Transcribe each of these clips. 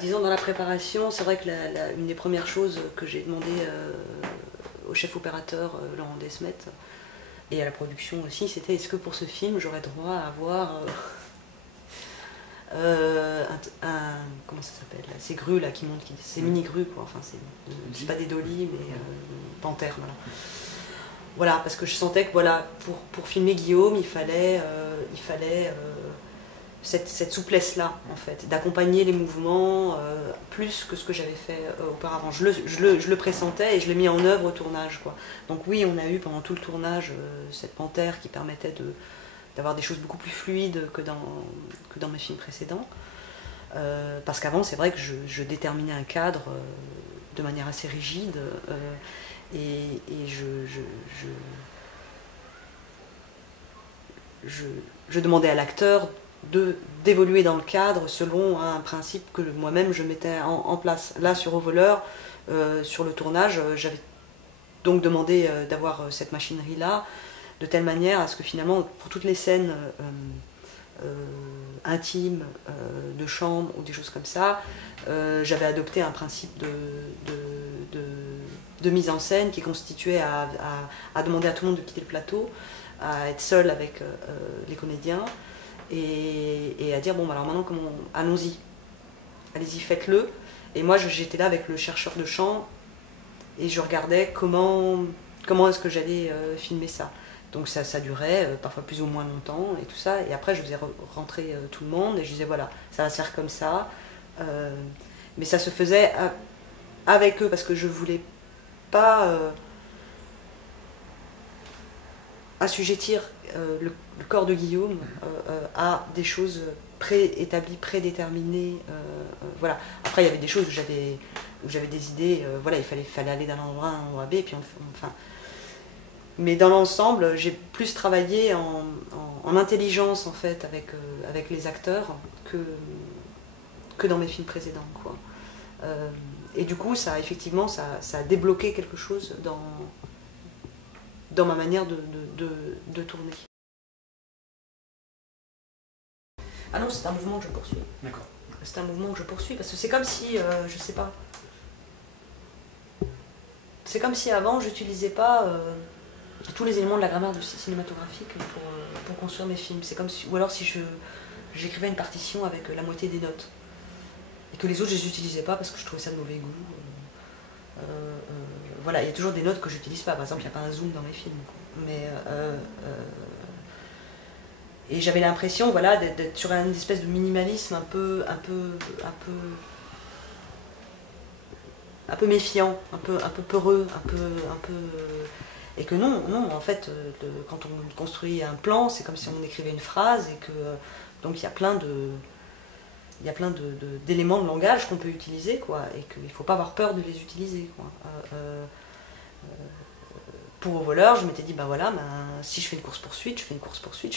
Disons dans la préparation, c'est vrai que une des premières choses que j'ai demandé au chef opérateur Laurent Desmet et à la production aussi, c'était est-ce que pour ce film j'aurais droit à avoir comment ça s'appelle, ces grues là qui montent, ces mini grues quoi, enfin c'est pas des dolly mais panthères voilà. Voilà, parce que je sentais que voilà, pour filmer Guillaume, il fallait cette souplesse-là, en fait, d'accompagner les mouvements plus que ce que j'avais fait auparavant. Je le pressentais et je l'ai mis en œuvre au tournage, quoi. Donc oui, on a eu pendant tout le tournage cette panthère qui permettait d'avoir des choses beaucoup plus fluides que dans mes films précédents. Parce qu'avant, c'est vrai que je déterminais un cadre de manière assez rigide et je demandais à l'acteur d'évoluer dans le cadre selon un principe que moi-même je mettais en place. Là, sur Au voleur, sur le tournage, j'avais donc demandé d'avoir cette machinerie-là, de telle manière à ce que finalement, pour toutes les scènes intimes, de chambre ou des choses comme ça, j'avais adopté un principe de mise en scène qui constituait à demander à tout le monde de quitter le plateau, à être seul avec les comédiens et à dire bon alors maintenant allons-y, allez-y, faites-le. Et moi j'étais là avec le chercheur de chant et je regardais comment est-ce que j'allais filmer ça. Donc ça durait parfois plus ou moins longtemps et tout ça. Et après je faisais rentrer tout le monde et je disais voilà, ça va se faire comme ça. Mais ça se faisait avec eux parce que je voulais pas assujettir le corps de Guillaume à des choses préétablies, prédéterminées. Voilà. Après, il y avait des choses où j'avais des idées. Voilà, il fallait aller d'un endroit à un endroit B. Et puis enfin. Mais dans l'ensemble, j'ai plus travaillé en intelligence en fait avec les acteurs que dans mes films précédents, quoi. Et du coup, effectivement, ça a débloqué quelque chose dans ma manière de tourner. Ah non, c'est un mouvement que je poursuis. D'accord. C'est un mouvement que je poursuis parce que c'est comme si, je sais pas, c'est comme si avant j'utilisais pas tous les éléments de la grammaire cinématographique pour construire mes films. C'est comme si, ou alors si j'écrivais une partition avec la moitié des notes et que les autres je les utilisais pas parce que je trouvais ça de mauvais goût. Voilà, il y a toujours des notes que j'utilise pas. Par exemple, il n'y a pas un zoom dans mes films. Mais et j'avais l'impression, voilà, d'être sur une espèce de minimalisme un peu méfiant, un peu peureux, un peu et que non, en fait, quand on construit un plan, c'est comme si on écrivait une phrase et que donc il y a plein d'éléments de langage qu'on peut utiliser, quoi, et qu'il ne faut pas avoir peur de les utiliser, quoi. Pour Au voleur, je m'étais dit, si je fais une course-poursuite, je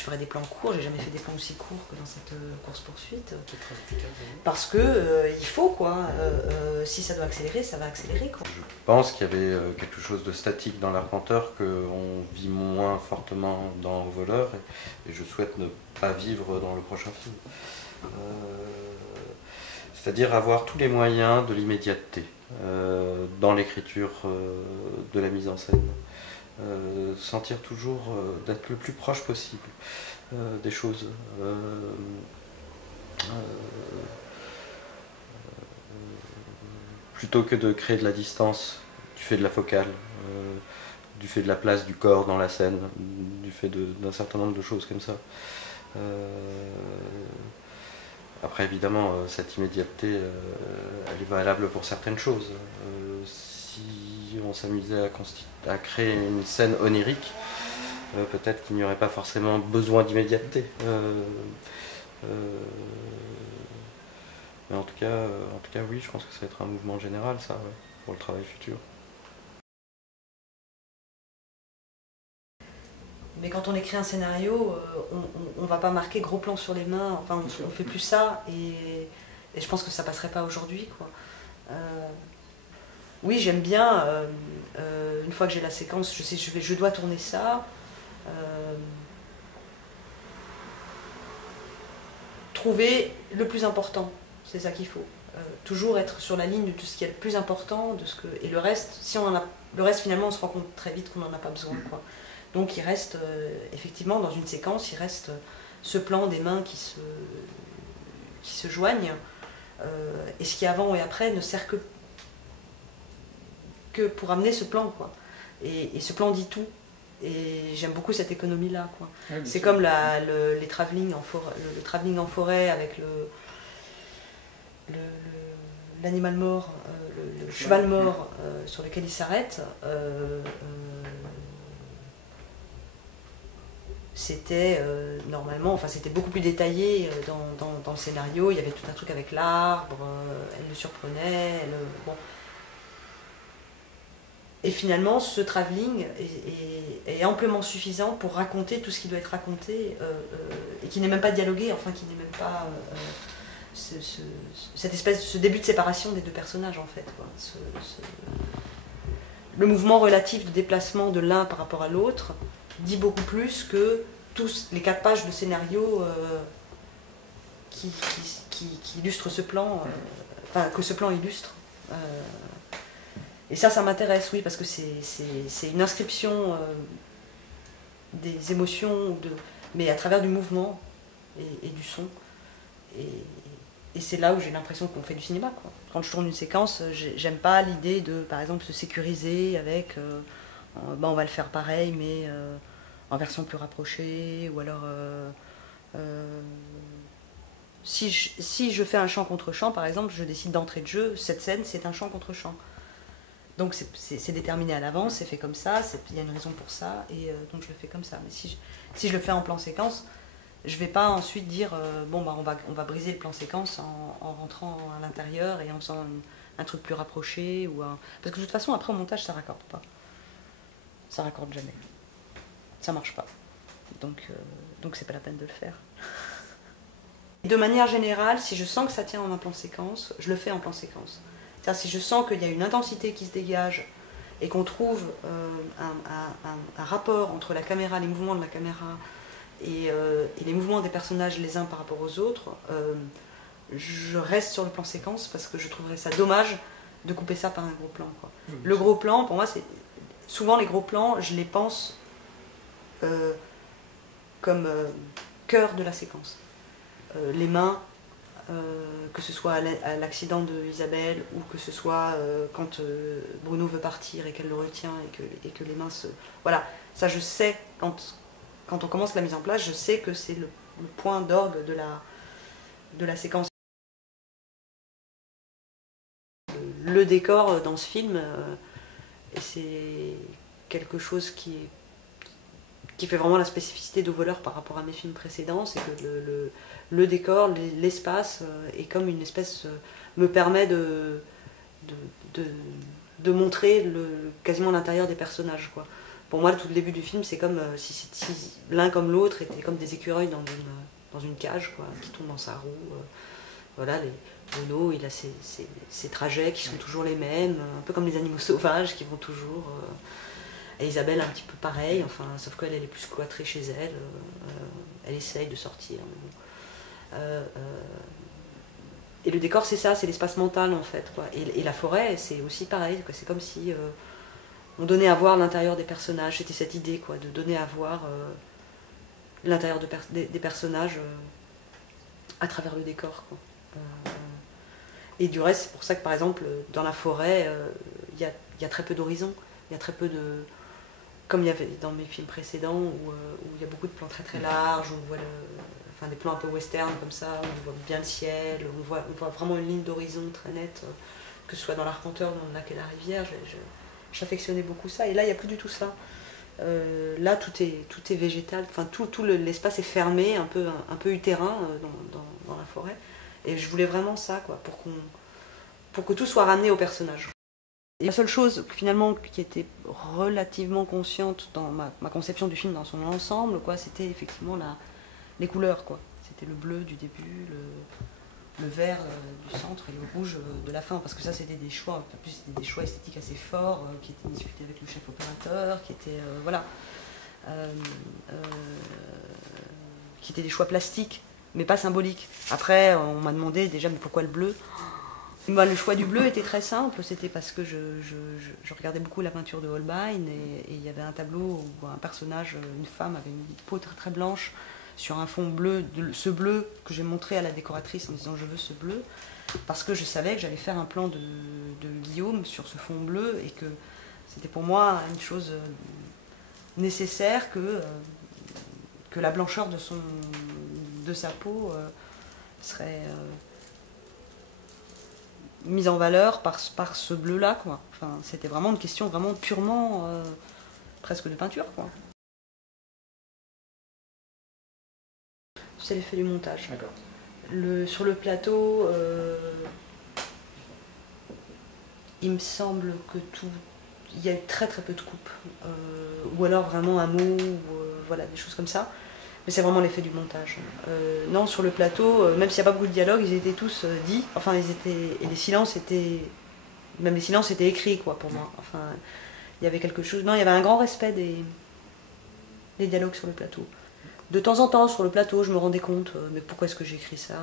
ferai des plans courts, j'ai jamais fait des plans aussi courts que dans cette course-poursuite. Parce que il faut, quoi. Si ça doit accélérer, ça va accélérer, quoi. Je pense qu'il y avait quelque chose de statique dans l'Arpenteur qu'on vit moins fortement dans Au voleur, et je souhaite ne pas vivre dans le prochain film. C'est-à-dire avoir tous les moyens de l'immédiateté dans l'écriture de la mise en scène. Sentir toujours d'être le plus proche possible des choses. Plutôt que de créer de la distance du fait de la focale, du fait de la place du corps dans la scène, du fait d'un certain nombre de choses comme ça. Après, évidemment, cette immédiateté, elle est valable pour certaines choses. Si on s'amusait à créer une scène onirique, peut-être qu'il n'y aurait pas forcément besoin d'immédiateté. Mais en tout cas, oui, je pense que ça va être un mouvement général, ça, ouais, pour le travail futur. Mais quand on écrit un scénario, on va pas marquer gros plan sur les mains, enfin on fait plus ça, et je pense que ça passerait pas aujourd'hui, quoi. Oui, j'aime bien, une fois que j'ai la séquence, je sais je dois tourner ça, trouver le plus important, c'est ça qu'il faut. toujours être sur la ligne de tout ce qui est le plus important, et le reste, si on en a, le reste finalement on se rend compte très vite qu'on n'en a pas besoin, quoi. Donc il reste, effectivement dans une séquence, il reste ce plan des mains qui se joignent, et ce qui est avant et après ne sert que pour amener ce plan, quoi. Et ce plan dit tout. Et j'aime beaucoup cette économie-là, quoi. Ouais, c'est comme les travelling en forêt, le travelling en forêt avec l'animal mort, le cheval mort sur lequel il s'arrête. C'était normalement, enfin c'était beaucoup plus détaillé dans le scénario. Il y avait tout un truc avec l'arbre, elle le surprenait, bon. Et finalement, ce travelling est amplement suffisant pour raconter tout ce qui doit être raconté et qui n'est même pas dialogué, enfin qui n'est même pas ce début de séparation des deux personnages en fait, quoi. Le mouvement relatif de déplacement de l'un par rapport à l'autre dit beaucoup plus que tous les 4 pages de scénario qui illustrent ce plan, enfin que ce plan illustre. Et ça m'intéresse, oui, parce que c'est une inscription des émotions, mais à travers du mouvement et du son. Et c'est là où j'ai l'impression qu'on fait du cinéma, quoi. Quand je tourne une séquence, j'aime pas l'idée de, par exemple, se sécuriser avec on va le faire pareil, mais en version plus rapprochée, ou alors si je fais un chant contre chant, par exemple, je décide d'entrée de jeu, cette scène c'est un chant contre chant. Donc c'est déterminé à l'avance, c'est fait comme ça, il y a une raison pour ça, et donc je le fais comme ça. Mais si je le fais en plan séquence, je ne vais pas ensuite dire bon bah on va briser le plan séquence en rentrant à l'intérieur et en faisant un truc plus rapproché, parce que de toute façon après au montage ça raccorde pas. Ça raccorde jamais. Ça marche pas. Donc c'est pas la peine de le faire. De manière générale, si je sens que ça tient en un plan séquence, je le fais en plan séquence. C'est-à-dire si je sens qu'il y a une intensité qui se dégage et qu'on trouve un rapport entre la caméra, les mouvements de la caméra et les mouvements des personnages les uns par rapport aux autres, je reste sur le plan séquence parce que je trouverais ça dommage de couper ça par un gros plan, quoi. Le gros plan, pour moi, c'est souvent les gros plans, je les pense comme cœur de la séquence. Les mains, que ce soit à l'accident de Isabelle ou que ce soit quand Bruno veut partir et qu'elle le retient et que les mains se... Voilà, ça je sais, quand on commence la mise en place, je sais que c'est le point d'orgue de la séquence. Le décor dans ce film, c'est quelque chose qui fait vraiment la spécificité d'Au Voleur par rapport à mes films précédents, c'est que le décor, l'espace est comme une espèce... me permet de montrer quasiment l'intérieur des personnages, quoi. Pour moi, tout le début du film, c'est comme si l'un comme l'autre étaient comme des écureuils dans une cage, quoi, qui tombent dans sa roue. Voilà, Bruno, il a ses trajets qui sont toujours les mêmes, un peu comme les animaux sauvages qui vont toujours... Et Isabelle, un petit peu pareil, enfin, sauf qu'elle est plus cloîtrée chez elle. Elle essaye de sortir. Et le décor, c'est ça, c'est l'espace mental, en fait, quoi. Et la forêt, c'est aussi pareil, quoi. C'est comme si on donnait à voir l'intérieur des personnages. C'était cette idée, quoi, de donner à voir l'intérieur des personnages à travers le décor, quoi. Et du reste, c'est pour ça que, par exemple, dans la forêt, il y a très peu d'horizons. Il y a très peu de... Comme il y avait dans mes films précédents, où il y a beaucoup de plans très très larges, où on voit des plans un peu western comme ça, où on voit bien le ciel, où on voit vraiment une ligne d'horizon très nette, que ce soit dans l'Arpenteur, dans le lac et la rivière. J'affectionnais beaucoup ça, et là il n'y a plus du tout ça. Là tout est végétal, enfin tout l'espace est fermé, un peu utérin dans la forêt, et je voulais vraiment ça, quoi, pour que tout soit ramené au personnage. Et la seule chose finalement qui était relativement consciente dans ma conception du film dans son ensemble, quoi, c'était effectivement les couleurs, quoi. C'était le bleu du début, le vert du centre et le rouge de la fin, parce que ça c'était des choix, en plus c'était des choix esthétiques assez forts qui étaient discutés avec le chef opérateur, qui étaient qui étaient des choix plastiques, mais pas symboliques. Après on m'a demandé déjà mais pourquoi le bleu ? Bah, le choix du bleu était très simple, c'était parce que je regardais beaucoup la peinture de Holbein et il y avait un tableau où un personnage, une femme, avait une peau très, très blanche sur un fond bleu, ce bleu que j'ai montré à la décoratrice en disant je veux ce bleu, parce que je savais que j'allais faire un plan de Guillaume sur ce fond bleu et que c'était pour moi une chose nécessaire que la blancheur de sa peau serait mise en valeur par ce bleu-là, quoi. Enfin, c'était vraiment une question vraiment purement presque de peinture, quoi. C'est l'effet du montage. Sur le plateau, il me semble que il y a eu très très peu de coupes, ou alors vraiment un mot, ou, voilà, des choses comme ça. Mais c'est vraiment l'effet du montage. Non, sur le plateau, même s'il n'y a pas beaucoup de dialogue, ils étaient tous dits. Enfin, et les silences étaient... Même les silences étaient écrits, quoi, pour moi. Enfin, il y avait quelque chose... Non, il y avait un grand respect des dialogues sur le plateau. De temps en temps, sur le plateau, je me rendais compte, mais pourquoi est-ce que j'ai écrit ça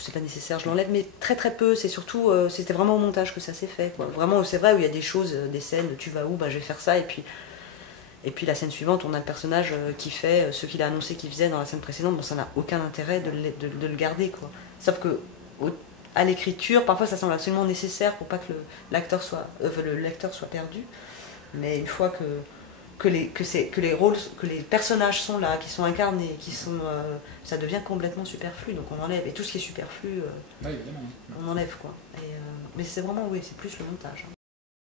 c'est pas nécessaire, je l'enlève, mais très très peu. C'est surtout, c'était vraiment au montage que ça s'est fait, quoi. Vraiment, c'est vrai, où il y a des choses, des scènes, tu vas où, bah, je vais faire ça, et puis la scène suivante, on a le personnage qui fait ce qu'il a annoncé qu'il faisait dans la scène précédente. Bon, ça n'a aucun intérêt de le garder, quoi. Sauf que à l'écriture, parfois ça semble absolument nécessaire pour pas que le lecteur soit perdu. Mais une fois que les rôles, que les personnages sont là, qui sont incarnés, ça devient complètement superflu. Donc on enlève. Et tout ce qui est superflu, on enlève, quoi. Mais c'est vraiment, oui, c'est plus le montage.